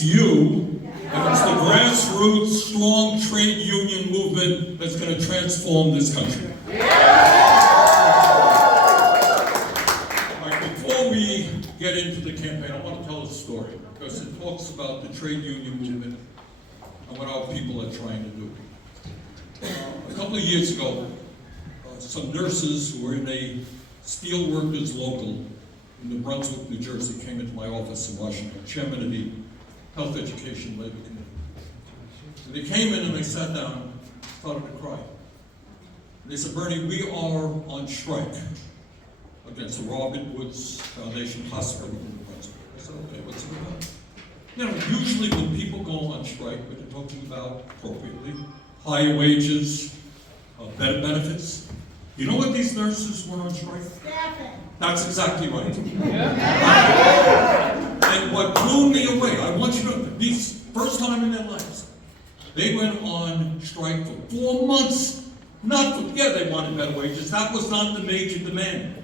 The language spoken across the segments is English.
it's you, and it's the grassroots, strong trade union movement that's going to transform this country. All right, before we get into the campaign, I want to tell a story, because it talks about the trade union movement and what our people are trying to do. A couple of years ago, some nurses who were in a steelworkers local in New Brunswick, New Jersey, came into my office in Washington, chairman of the Health Education Labor Committee. And they came in and they sat down and started to cry. And they said, Bernie, we are on strike against the Robert Woods Foundation Hospital in New Brunswick. I said, okay, what's it about? You know, usually when people go on strike, what they're talking about appropriately, higher wages, better benefits. You know what these nurses were on strike? Staffing. That's exactly right. And what blew me away, I want you to know, these first time in their lives, they went on strike for 4 months. Not for, yeah, they wanted better wages. That was not the major demand.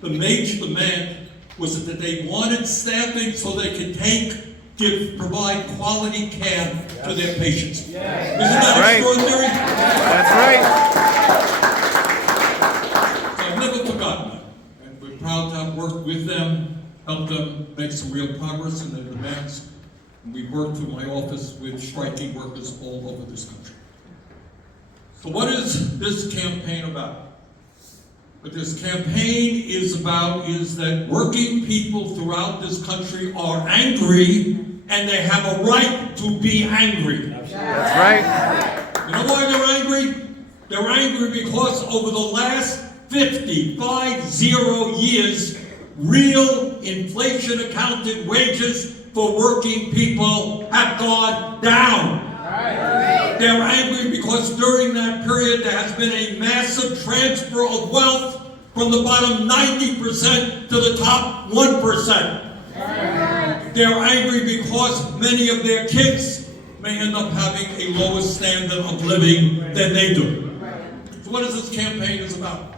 The major demand was that they wanted staffing so they could provide quality care to their patients. Yes. Isn't that extraordinary? That's right. So I've never forgotten that. And we're proud to have worked with them, helped them make some real progress in their demands. And we work through my office with striking workers all over this country. So what is this campaign about? What this campaign is about is that working people throughout this country are angry, and they have a right to be angry. That's right. You know why they're angry? They're angry because over the last 50 years, real inflation-accounted wages for working people have gone down. They're angry because during that period there has been a massive transfer of wealth from the bottom 90% to the top 1%. They're angry because many of their kids may end up having a lower standard of living than they do. So what is this campaign is about?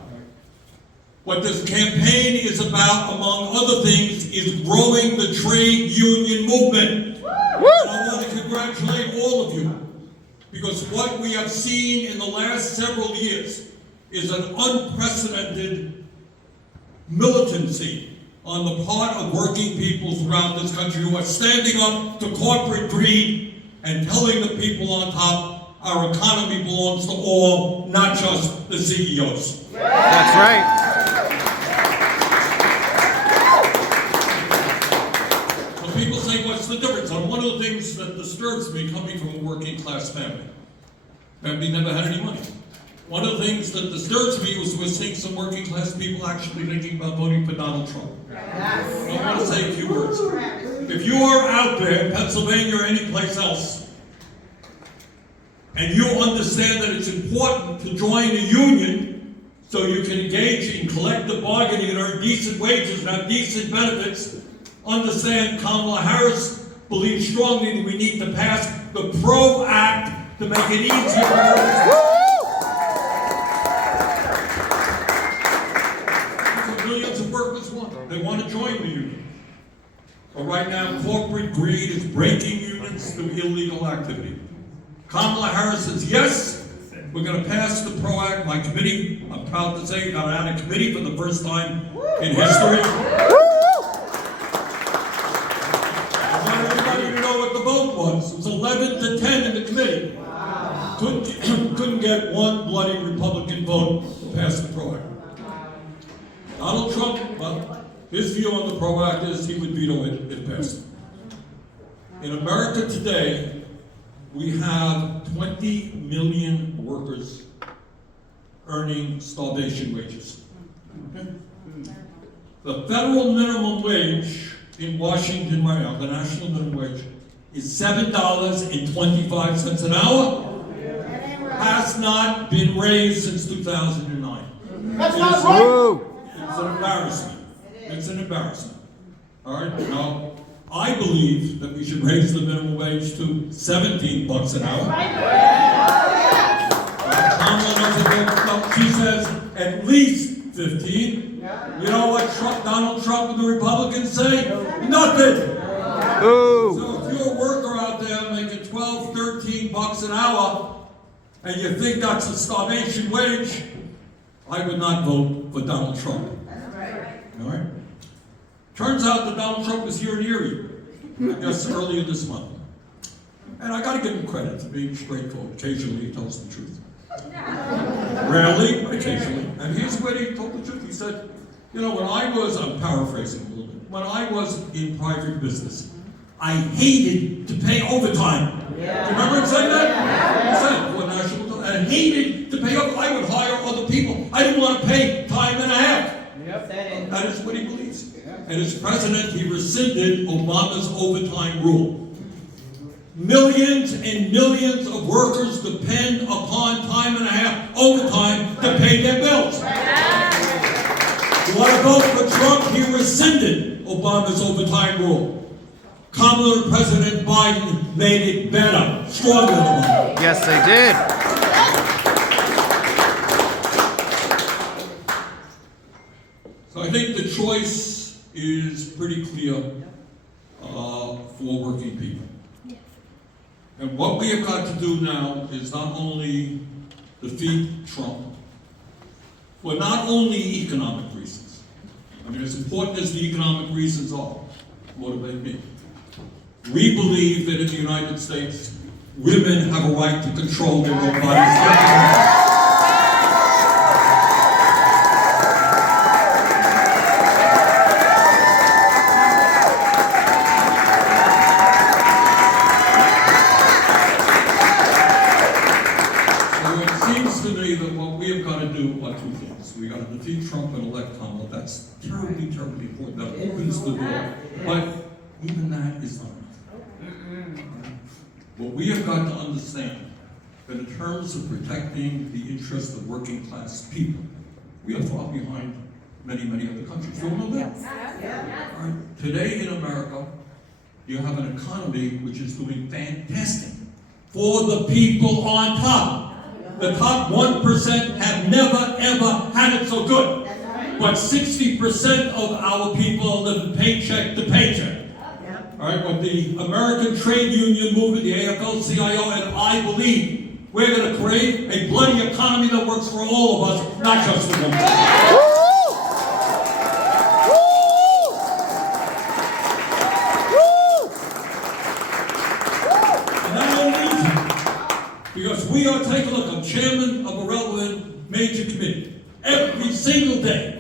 What this campaign is about, among other things, is growing the trade union movement. And I want to congratulate all of you, because what we have seen in the last several years is an unprecedented militancy on the part of working people throughout this country who are standing up to corporate greed and telling the people on top our economy belongs to all, not just the CEOs. That's right. So people say, what's the difference? And one of the things that disturbs me, coming from a working class family never had any money. One of the things that disturbs me was we're seeing some working class people actually thinking about voting for Donald Trump. I want to say a few words. If you are out there in Pennsylvania or any place else, and you understand that it's important to join a union so you can engage in collective bargaining and earn decent wages and have decent benefits, understand Kamala Harris believes strongly that we need to pass the PRO Act to make it easier for workers. Millions of workers want. They want to join the union. But right now, corporate greed is breaking unions through illegal activity. Kamala Harris says, yes, we're going to pass the PRO Act. My committee, I'm proud to say, got out of committee for the first time in history. I want everybody to know what the vote was. It was 11 to 10 in the committee. Wow. Couldn't get one bloody Republican vote to pass the PRO Act. Donald Trump, well, his view on the PRO Act is he would veto it if passed. In America today, we have 20 million workers earning starvation wages. Okay? The federal minimum wage in Washington right now, the national minimum wage, is $7.25 an hour. Has not been raised since 2009. That's not right. It's an embarrassment. It's an embarrassment. All right? Now, I believe that we should raise the minimum wage to $17 an hour. She says at least 15. You know what Donald Trump and the Republicans say? Nothing. So if you're a worker $13 an hour, and you think that's a starvation wage, I would not vote for Donald Trump. All right? Turns out that Donald Trump was here in Erie, I guess earlier this month. And I gotta give him credit for being straightforward. Occasionally he tells the truth. Rarely, but occasionally. And here's where he told the truth. He said, you know, when I was, I'm paraphrasing a little bit, when I was in private business, I hated to pay overtime. Do you remember him saying that? He said, for national, and hated to pay overtime. I would hire other people. I didn't want to pay time and a half. That is what he believes. And as president, he rescinded Obama's overtime rule. Millions and millions of workers depend upon time and a half overtime to pay their bills. You want to vote for Trump? He rescinded Obama's overtime rule. Kamala President Biden made it better, stronger than Obama. Yes, they did. So I think the choice is pretty clear for working people. And what we have got to do now is not only defeat Trump, for not only economic reasons. I mean, as important as the economic reasons are, motivate me. We believe that in the United States, women have a right to control their own bodies. We got to defeat Trump and elect Kamala. That's terribly, terribly important. That opens the door. But even that is not enough. What we have got to understand that in terms of protecting the interests of working class people, we are far behind many, many other countries. You all know that? All right. Today in America, you have an economy which is doing fantastic for the people on top. The top 1% have never, ever had it so good. But 60% of our people are living paycheck to paycheck. All right, but the American trade union movement, the AFL-CIO, and I believe we're going to create a bloody economy that works for all of us, not just the women. And that ain't easy. Because we are, take a look, I'm chairman of a relevant major committee. Every single day,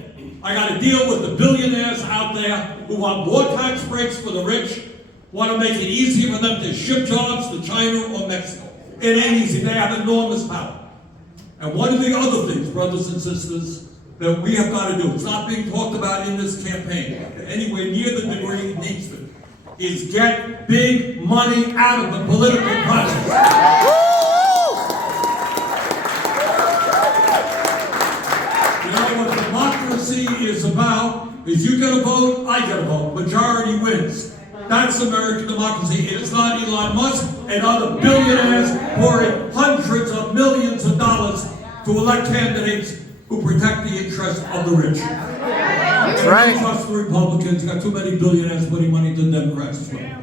I got to deal with the billionaires out there who want more tax breaks for the rich, want to make it easier for them to ship jobs to China or Mexico. It ain't easy. They have enormous power. And one of the other things, brothers and sisters, that we have got to do, it's not being talked about in this campaign, anywhere near the degree it needs to, is get big money out of the political process. Is about is you get a vote, I get a vote. Majority wins. That's American democracy. It is not Elon Musk and other billionaires pouring hundreds of millions of dollars to elect candidates who protect the interests of the rich. That's right. Don't trust the Republicans. You got too many billionaires putting money to the Democrats as well.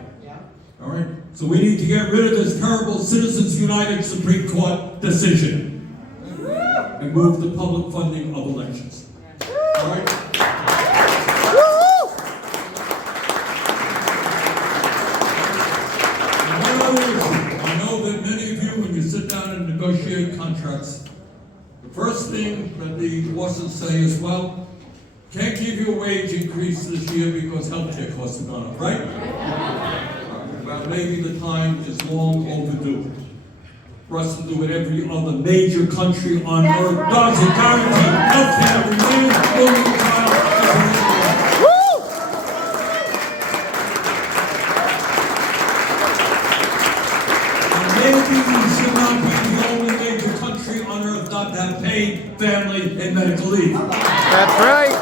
All right. So we need to get rid of this terrible Citizens United Supreme Court decision and move the public funding of elections. All right. I know that many of you, when you sit down and negotiate contracts, the first thing that the bosses say is, well, can't give you a wage increase this year because healthcare costs have gone up, right? Well, maybe the time is long overdue for us to do what every other major country on earth does and guarantee healthcare remains only the trial. Maybe we should not be the only major country on earth not to have paid family and medical leave. That's right.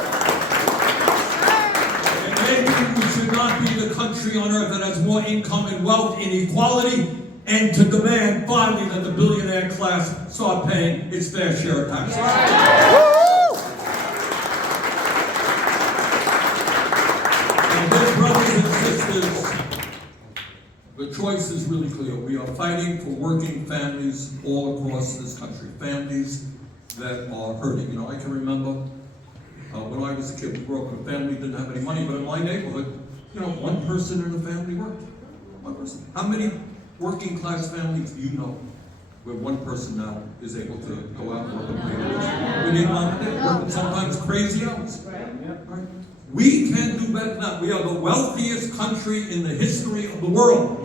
And maybe we should not be the country on earth that has more income and wealth inequality and to demand finally that the billionaire class start paying its fair share of taxes. And this, brothers and sisters, The choice is really clear. We are fighting for working families all across this country, families that are hurting. You know, I can remember when I was a kid, we grew up in a family that didn't have any money, but in my neighborhood, you know, one person in the family worked. One person. How many working class families do you know where one person now is able to go out and work and pay the bills? We need mom and dad working sometimes crazy hours. Right? We can do better than that. We are the wealthiest country in the history of the world.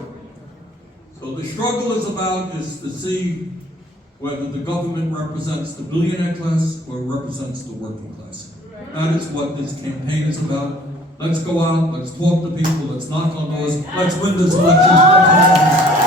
So the struggle is to see whether the government represents the billionaire class or represents the working class. That is what this campaign is about. Let's go out, let's talk to people, let's knock on doors, let's win this election.